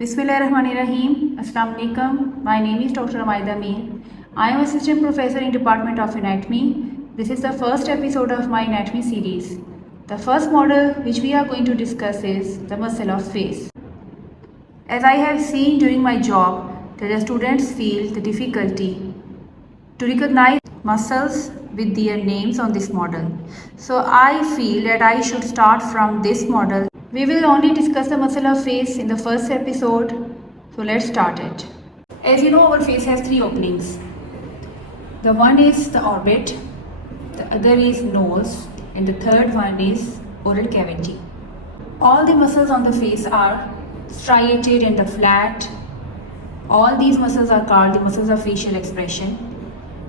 Bismillahirrahmanirrahim. Assalamu alaikum. My name is Dr. Amaida Mir. I am Assistant Professor in Department of Anatomy. This is the first episode of my anatomy series. The first model which we are going to discuss is the muscle of face. As I have seen during my job that the students feel the difficulty to recognize muscles with their names on this model. So I feel that I should start from this model. We will only discuss the muscle of face in the first episode. So let's start it. As you know, our face has three openings. The one is the orbit, the other is nose, and the third one is oral cavity. All the muscles on the face are striated and the flat. All these muscles are called the muscles of facial expression,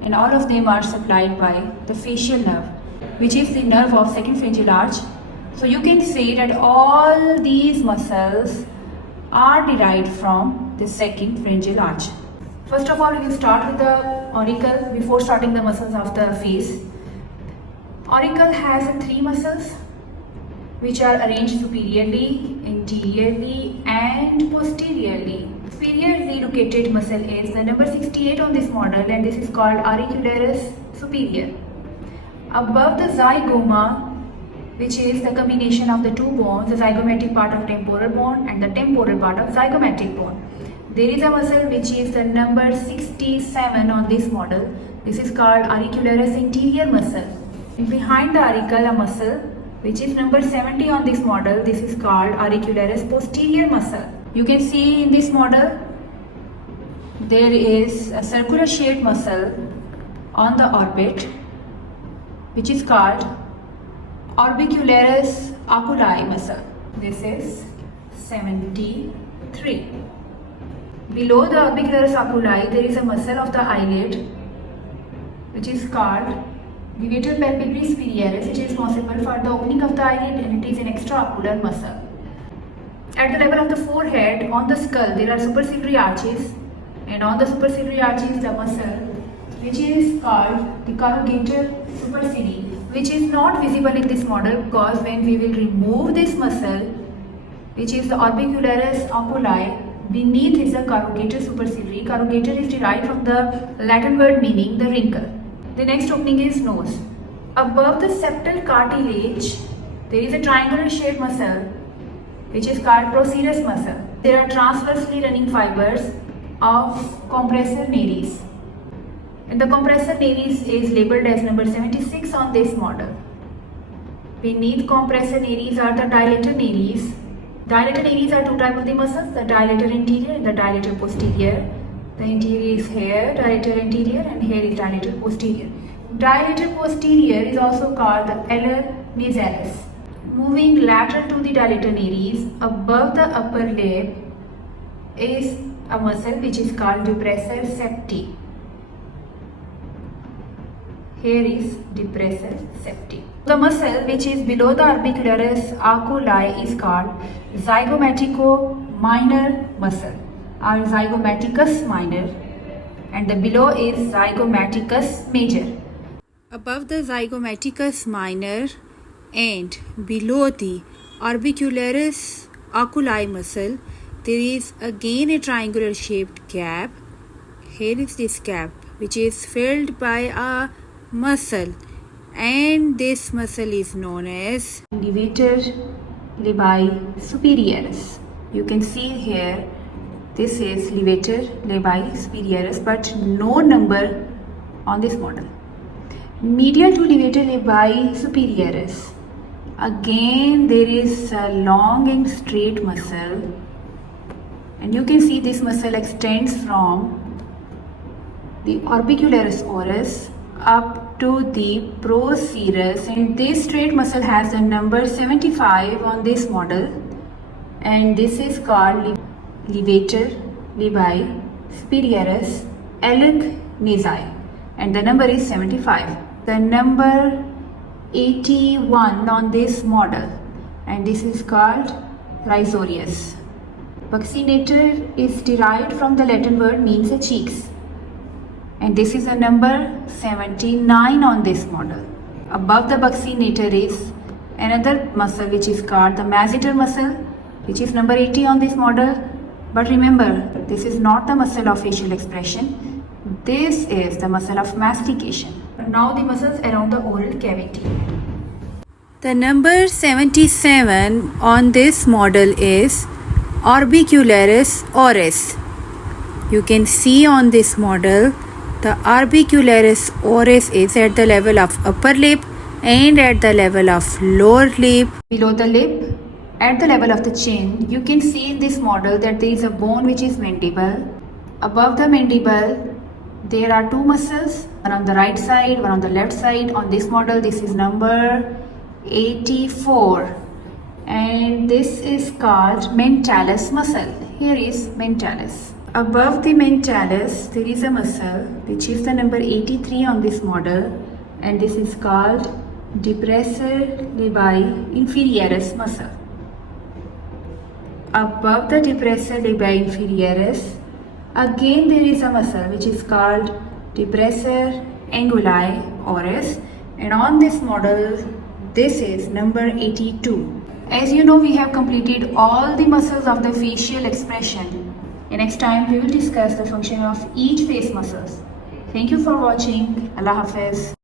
and all of them are supplied by the facial nerve, which is the nerve of second pharyngeal arch. So you can say that all these muscles are derived from the second pharyngeal arch. First of all, we will start with the auricle before starting the muscles of the face. Auricle has three muscles which are arranged superiorly, anteriorly and posteriorly. Superiorly located muscle is the number 68 on this model, and this is called auricularis superior. Above the zygoma, which is the combination of the two bones, the zygomatic part of temporal bone and the temporal part of zygomatic bone, there is a muscle which is the number 67 on this model. This is called auricularis anterior muscle. And behind the auricle, a muscle which is number 70 on this model. This is called auricularis posterior muscle. You can see in this model there is a circular shaped muscle on the orbit which is called orbicularis oculi muscle. This is 73. Below the orbicularis oculi, there is a muscle of the eyelid which is called levator palpebrae superioris, which is responsible for the opening of the eyelid, and it is an extraocular muscle. At the level of the forehead, on the skull, there are superciliary arches, and on the superciliary arches, the muscle which is called the corrugator supercilii, which is not visible in this model because when we will remove this muscle, which is the orbicularis oculi, beneath is the corrugator superciliary. Corrugator is derived from the Latin word meaning the wrinkle. The next opening is nose. Above the septal cartilage, there is a triangular shaped muscle which is called procerus muscle. There are transversely running fibers of compressor nares, and the compressor nares is labeled as number 76 on this model. Beneath compressor nares are the dilator nares. Dilator nares are two types of the muscles, the dilator anterior and the dilator posterior. The anterior is here, dilator anterior, and here is dilator posterior. Dilator posterior is also called the alar nasalis. Moving lateral to the dilator nares, above the upper lip is a muscle which is called depressor septi. Here is depressor septi. The muscle which is below the orbicularis oculi is called zygomatico-minor muscle or zygomaticus minor, and the below is zygomaticus major. Above the zygomaticus minor and below the orbicularis oculi muscle, there is again a triangular shaped gap. Here is this gap which is filled by a muscle, and this muscle is known as levator labii superioris. You can see here this is levator labii superioris, but no number on this model. Medial to levator labii superioris, again there is a long and straight muscle, and you can see this muscle extends from the orbicularis oris up to the procerus, and this straight muscle has the number 75 on this model, and this is called levator labii superioris alar nasi, and the number is 75. The number 81 on this model, and this is called risorius. Buccinator is derived from the Latin word means the cheeks, and this is a number 79 on this model. Above the buccinator is another muscle which is called the masseter muscle, which is number 80 on this model, But remember, this is not the muscle of facial expression. This is the muscle of mastication. Now the muscles around the oral cavity. The number 77 on this model is Orbicularis oris. You can see on this model the Orbicularis oris is at the level of upper lip and at the level of lower lip. Below the lip, at the level of the chin, you can see in this model that there is a bone which is mandible. Above the mandible, there are two muscles, one on the right side, one on the left side. On this model, this is number 84 and this is called mentalis muscle. Here is mentalis. Above the mentalis, there is a muscle which is the number 83 on this model, and this is called depressor labii inferioris muscle. Above the depressor labii inferioris, again there is a muscle which is called depressor anguli oris, and on this model this is number 82. As you know, we have completed all the muscles of the facial expression. And next time we will discuss the function of each face muscles. Thank you for watching. Allah Hafiz.